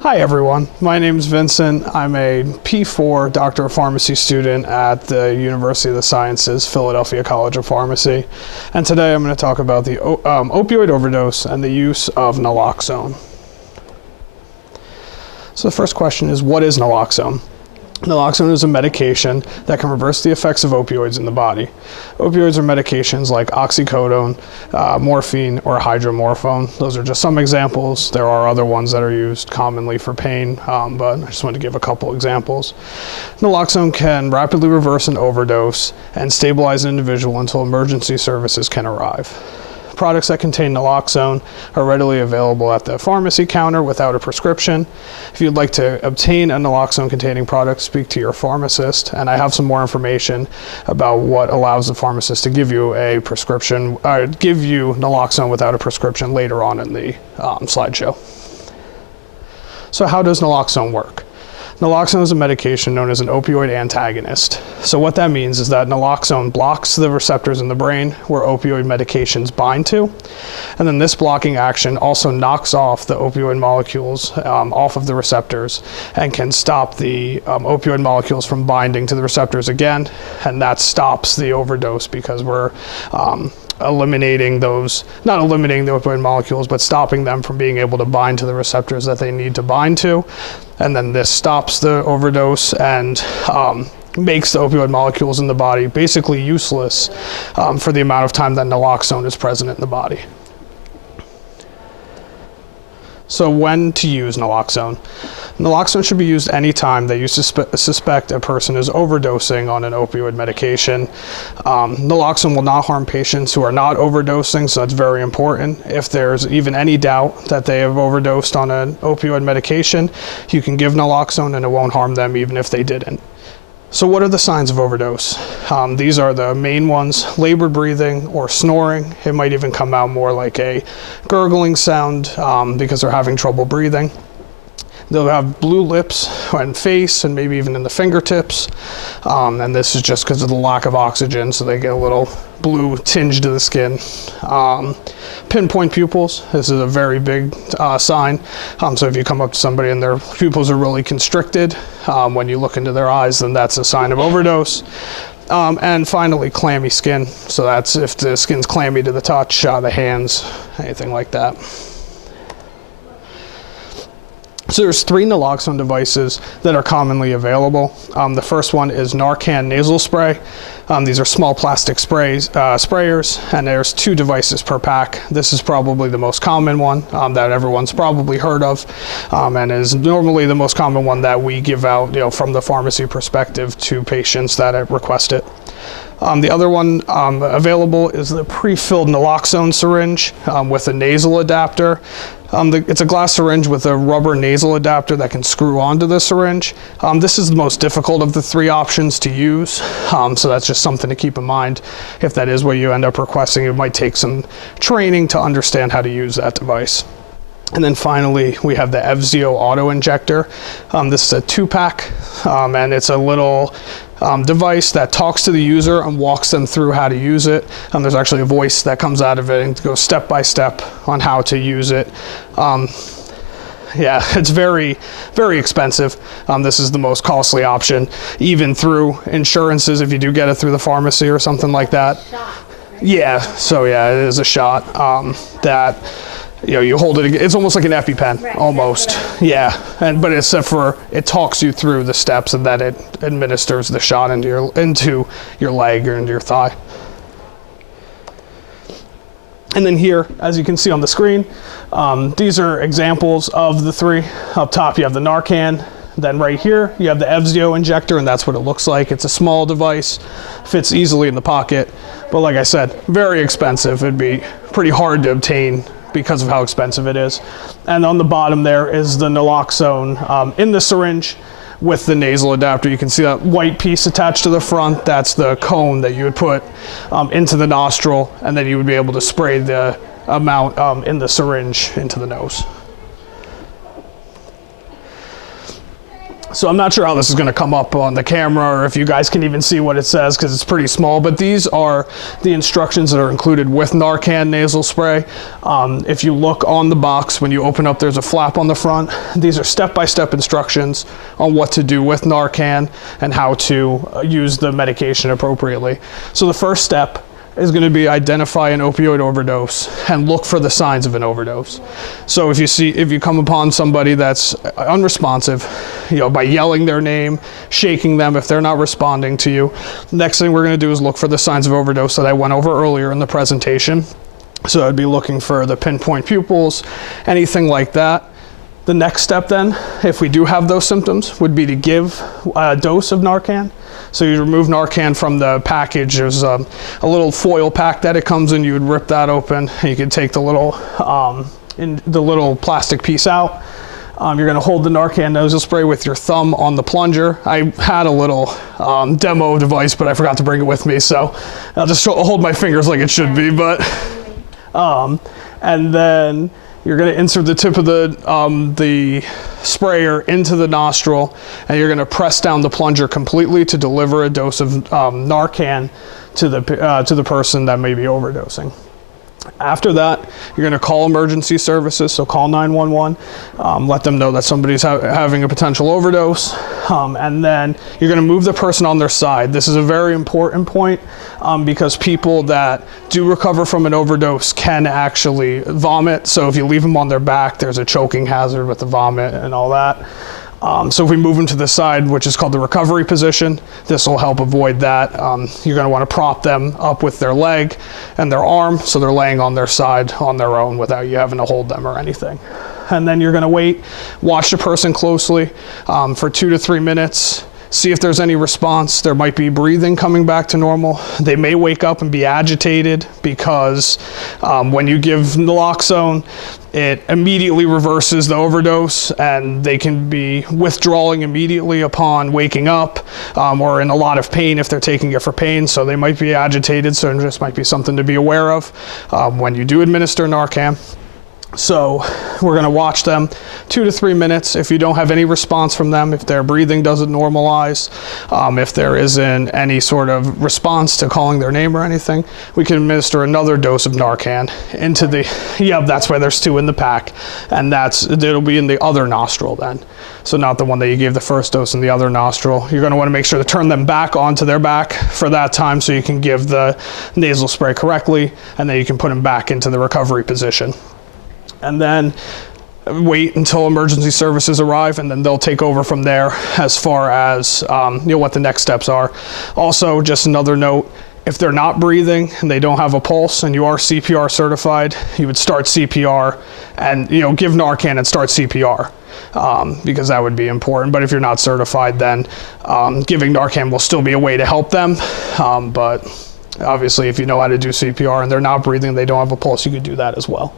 Hi everyone, my name is Vincent. I'm a P4 Doctor of Pharmacy student at the University of the Sciences, Philadelphia College of Pharmacy. And today I'm going to talk about the opioid overdose and the use of naloxone. So the first question is, what is naloxone? Naloxone is a medication that can reverse the effects of opioids in the body. Opioids are medications like oxycodone, morphine, or hydromorphone. Those are just some examples. There are other ones that are used commonly for pain, but I just want to give a couple examples. Naloxone can rapidly reverse an overdose and stabilize an individual until emergency services can arrive. Products that contain naloxone are readily available at the pharmacy counter without a prescription. If you'd like to obtain a naloxone containing product, speak to your pharmacist, and I have some more information about what allows the pharmacist to give you a prescription, give you naloxone without a prescription later on in the slideshow. So how does naloxone work? Naloxone is a medication known as an opioid antagonist. So what that means is that naloxone blocks the receptors in the brain where opioid medications bind to. And then this blocking action also knocks off the opioid molecules off of the receptors and can stop the opioid molecules from binding to the receptors again. And that stops the overdose because we're eliminating those, not eliminating the opioid molecules, but stopping them from being able to bind to the receptors that they need to bind to. And then this stops the overdose and makes the opioid molecules in the body basically useless for the amount of time that naloxone is present in the body. So when to use naloxone? Naloxone should be used anytime that you suspect a person is overdosing on an opioid medication. Naloxone will not harm patients who are not overdosing, so that's very important. If there's even any doubt that they have overdosed on an opioid medication, you can give naloxone and it won't harm them even if they didn't. So what are the signs of overdose? These are the main ones: labored breathing or snoring. It might even come out more like a gurgling sound because they're having trouble breathing. They'll have blue lips and face and maybe even in the fingertips. And this is just because of the lack of oxygen, so they get a little blue tinge to the skin. Pinpoint pupils, this is a very big sign. So if you come up to somebody and their pupils are really constricted, when you look into their eyes, then that's a sign of overdose. And finally, clammy skin. So that's if the skin's clammy to the touch, the hands, anything like that. So there's 3 naloxone devices that are commonly available. The first one is Narcan nasal spray. These are small plastic sprayers, and there's 2 devices per pack. This is probably the most common one that everyone's probably heard of, and is normally the most common one that we give out, from the pharmacy perspective to patients that request it. The other one available is the pre-filled naloxone syringe with a nasal adapter. It's a glass syringe with a rubber nasal adapter that can screw onto the syringe. This is the most difficult of the 3 options to use, so that's just something to keep in mind. If that is what you end up requesting, it might take some training to understand how to use that device. And then finally, we have the FZO auto injector. This is a 2-pack, and it's a little device that talks to the user and walks them through how to use it. There's actually a voice that comes out of it and goes step by step on how to use it. Yeah, it's very, very expensive. This is the most costly option, even through insurances if you do get it through the pharmacy or something like that. Yeah, so yeah, it is a shot that you hold it, it's almost like an EpiPen, right, almost. Yeah, but except for it talks you through the steps and then it administers the shot into your leg or into your thigh. And then here, as you can see on the screen, these are examples of the 3. Up top, you have the Narcan. Then right here, you have the FZO injector, and that's what it looks like. It's a small device, fits easily in the pocket. But like I said, very expensive. It'd be pretty hard to obtain because of how expensive it is. And on the bottom there is the naloxone in the syringe with the nasal adapter. You can see that white piece attached to the front. That's the cone that you would put into the nostril, and then you would be able to spray the amount in the syringe into the nose. So I'm not sure how this is going to come up on the camera or if you guys can even see what it says because it's pretty small, but these are the instructions that are included with Narcan nasal spray. If you look on the box, when you open up, there's a flap on the front. These are step-by-step instructions on what to do with Narcan and how to use the medication appropriately. So the first step is going to be identify an opioid overdose and look for the signs of an overdose. So if you come upon somebody that's unresponsive, by yelling their name, shaking them if they're not responding to you, next thing we're going to do is look for the signs of overdose that I went over earlier in the presentation. So I'd be looking for the pinpoint pupils, anything like that. The next step then, if we do have those symptoms, would be to give a dose of Narcan. So you remove Narcan from the package. There's a little foil pack that it comes in. You would rip that open. And you can take the little plastic piece out. You're going to hold the Narcan nasal spray with your thumb on the plunger. I had a little demo device, but I forgot to bring it with me. So I'll just hold my fingers like it should be. But and then you're going to insert the tip of the sprayer into the nostril, and you're going to press down the plunger completely to deliver a dose of Narcan to the person that may be overdosing. After that, you're going to call emergency services, so call 911, let them know that somebody's having a potential overdose, and then you're going to move the person on their side. This is a very important point because people that do recover from an overdose can actually vomit, so if you leave them on their back, there's a choking hazard with the vomit and all that. So if we move them to the side, which is called the recovery position, this will help avoid that. You're going to want to prop them up with their leg and their arm, so they're laying on their side on their own without you having to hold them or anything. And then you're going to watch the person closely for 2 to 3 minutes. See if there's any response. There might be breathing coming back to normal. They may wake up and be agitated because when you give Naloxone, it immediately reverses the overdose, and they can be withdrawing immediately upon waking up or in a lot of pain if they're taking it for pain. So they might be agitated, so it just might be something to be aware of when you do administer Narcan. So we're going to watch them 2 to 3 minutes. If you don't have any response from them, if their breathing doesn't normalize, if there isn't any sort of response to calling their name or anything, we can administer another dose of Narcan into that's why there's 2 in the pack, and it'll be in the other nostril then. So not the one that you gave the first dose in the other nostril. You're going to want to make sure to turn them back onto their back for that time so you can give the nasal spray correctly, and then you can put them back into the recovery position. And then wait until emergency services arrive, and then they'll take over from there as far as what the next steps are. Also, just another note, if they're not breathing and they don't have a pulse and you are CPR certified, you would start CPR and give Narcan and start CPR. Because that would be important. But if you're not certified, then giving Narcan will still be a way to help them. But obviously, if you know how to do CPR and they're not breathing, they don't have a pulse, you could do that as well.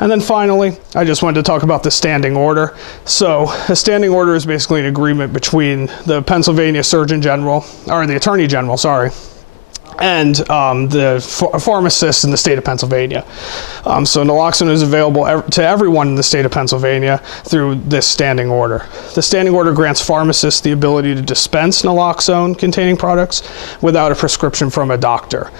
And then finally, I just wanted to talk about the standing order. So a standing order is basically an agreement between the Pennsylvania Surgeon General, or the Attorney General, sorry, and the pharmacists in the state of Pennsylvania. So Naloxone is available to everyone in the state of Pennsylvania through this standing order. The standing order grants pharmacists the ability to dispense Naloxone-containing products without a prescription from a doctor.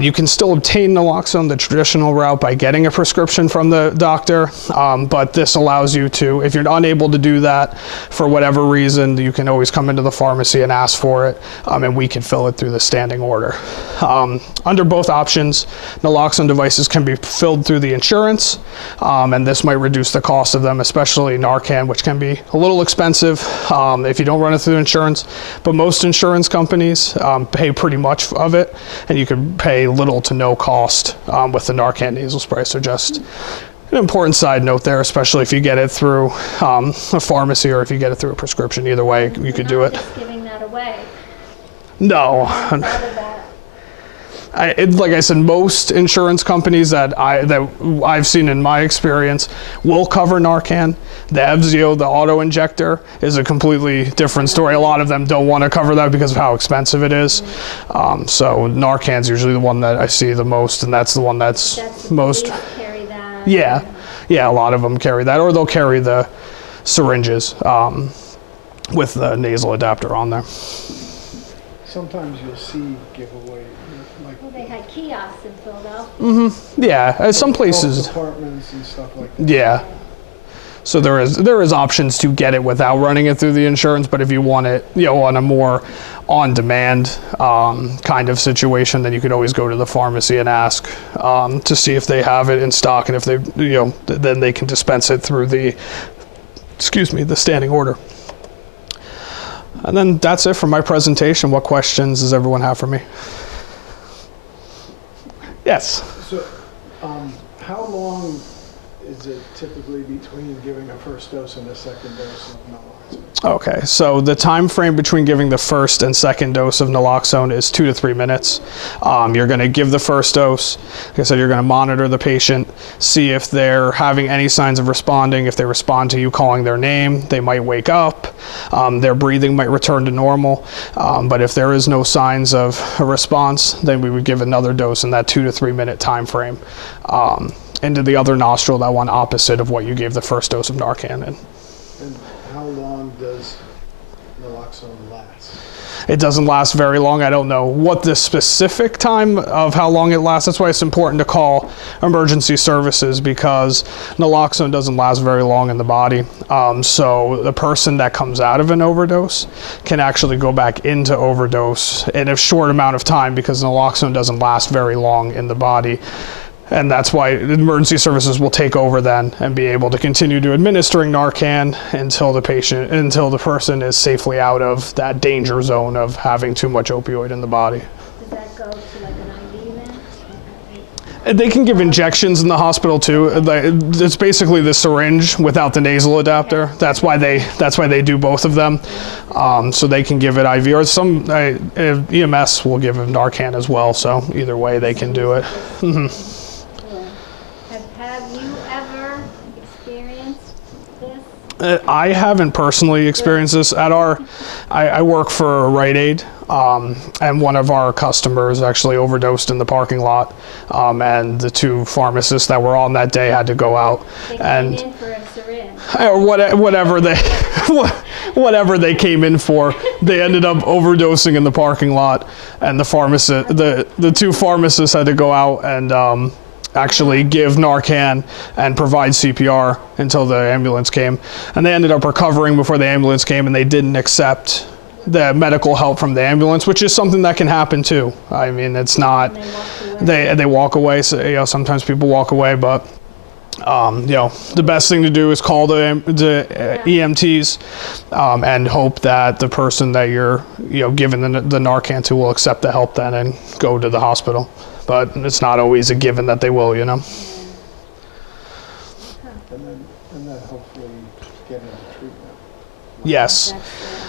You can still obtain Naloxone the traditional route by getting a prescription from the doctor, but this allows you to, if you're unable to do that for whatever reason, you can always come into the pharmacy and ask for it, and we can fill it through the standing order. Under both options, Naloxone devices can be filled through the insurance, and this might reduce the cost of them, especially Narcan, which can be a little expensive if you don't run it through insurance, but most insurance companies pay pretty much of it, and you can pay little to no cost with the Narcan nasal spray. So just an important side note there, especially if you get it through a pharmacy or if you get it through a prescription. Either way, you could do it. Just giving that away. No. Like I said, most insurance companies that I've seen in my experience will cover Narcan. The Evzio, the auto injector, is a completely different story. A lot of them don't want to cover that because of how expensive it is. So Narcan's usually the one that I see the most, and that's the one that's most. Carry that. Yeah, a lot of them carry that, or they'll carry the syringes with the nasal adapter on there. Sometimes you'll see giveaway, like Well, they had kiosks in Philadelphia. Yeah, some places. apartments and stuff like that. Yeah. So there is options to get it without running it through the insurance, but if you want it, on a more on-demand kind of situation, then you could always go to the pharmacy and ask to see if they have it in stock, and if they, then they can dispense it through the standing order. And then that's it for my presentation. What questions does everyone have for me? Yes. So, how long is it typically between giving a first dose and a second dose of naloxone? Okay, so the time frame between giving the first and second dose of naloxone is 2 to 3 minutes. You're going to give the first dose. Like I said, you're going to monitor the patient, see if they're having any signs of responding. If they respond to you calling their name, they might wake up. Their breathing might return to normal. But if there is no signs of a response, then we would give another dose in that 2 to 3 minute time frame into the other nostril, that one opposite of what you gave the first dose of Narcan in. And how long does naloxone last? It doesn't last very long. I don't know what the specific time of how long it lasts. That's why it's important to call emergency services, because naloxone doesn't last very long in the body. So the person that comes out of an overdose can actually go back into overdose in a short amount of time, because naloxone doesn't last very long in the body. And that's why emergency services will take over then and be able to continue to administering Narcan until the person is safely out of that danger zone of having too much opioid in the body. Does that go to like an IV then? They can give injections in the hospital too. It's basically the syringe without the nasal adapter. That's why they do both of them. So they can give it IV, or some EMS will give them Narcan as well. So either way, they can do it. Mm-hmm. Have you ever experienced this? I haven't personally experienced this. I work for Rite Aid, and one of our customers actually overdosed in the parking lot, and the two pharmacists that were on that day had to go out They and came in for a syringe. or whatever they came in for. They ended up overdosing in the parking lot, and the two pharmacists had to go out and actually give Narcan and provide CPR until the ambulance came. And they ended up recovering before the ambulance came, and they didn't accept the medical help from the ambulance, which is something that can happen too. I mean, it's not, they walk away. So, sometimes people walk away, but the best thing to do is call the EMTs and hope that the person that you're giving the Narcan to will accept the help then and go to the hospital. But it's not always a given that they will, And then hopefully get into treatment. Yes.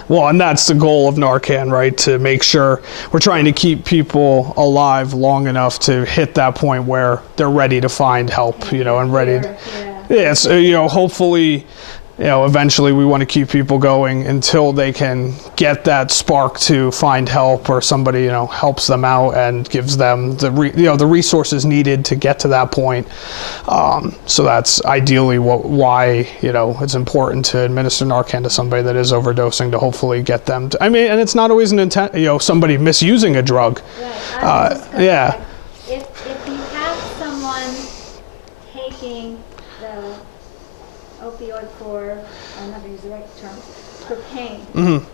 Well, and that's the goal of Narcan, right? To make sure we're trying to keep people alive long enough to hit that point where they're ready to find help, and ready to, yeah, so, hopefully, eventually we want to keep people going until they can get that spark to find help, or somebody, helps them out and gives them the resources needed to get to that point. So that's ideally why it's important to administer Narcan to somebody that is overdosing, to hopefully get them to, and it's not always an intent, somebody misusing a drug. Right. Yeah. If you have someone taking the opioid for, I'm not going to use the right term, for pain,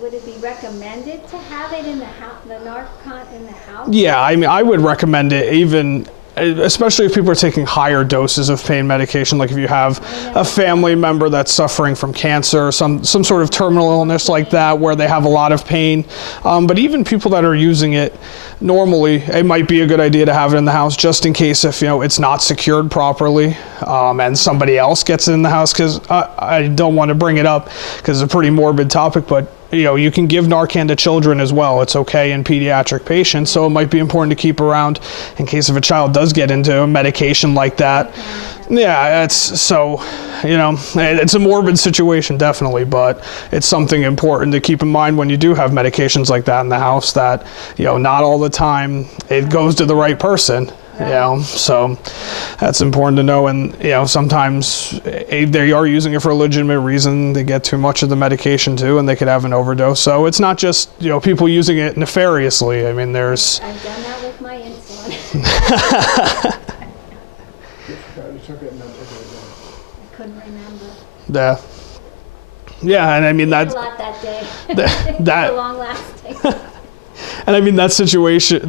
would it be recommended to have it in the house, the Narcan in the house? Yeah, I would recommend it, even especially if people are taking higher doses of pain medication, like if you have a family member that's suffering from cancer, some sort of terminal illness like that, where they have a lot of pain. But even people that are using it normally, it might be a good idea to have it in the house, just in case if it's not secured properly, and somebody else gets it in the house. Because I don't want to bring it up because it's a pretty morbid topic, but you can give Narcan to children as well. It's okay in pediatric patients, so it might be important to keep around in case if a child does get into a medication like that. Yeah, it's a morbid situation, definitely, but it's something important to keep in mind when you do have medications like that in the house, that not all the time it goes to the right person. You know, so that's important to know. And you know, sometimes they are using it for a legitimate reason. They get too much of the medication too, and they could have an overdose. So it's not just, you know, people using it nefariously. I mean, there's. I've done that with my insulin. You took it and then took it again. I couldn't remember. Yeah, and I mean A that. lot that day. That. Long lasting. And I mean that situation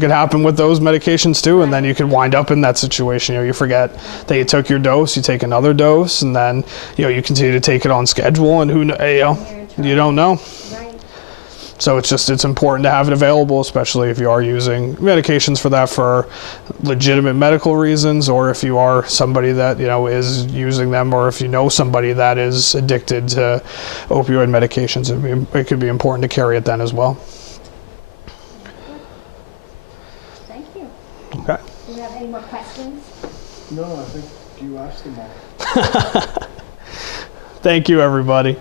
could happen with those medications too, and then you could wind up in that situation. You know, you forget that you took your dose, you take another dose, and then you know you continue to take it on schedule, and you don't know. Right. So it's important to have it available, especially if you are using medications for that for legitimate medical reasons, or if you are somebody that, you know, is using them, or if you know somebody that is addicted to opioid medications, it could be important to carry it then as well. Thank you. Okay. Do you have any more questions? No, I think you asked them all. Thank you, everybody.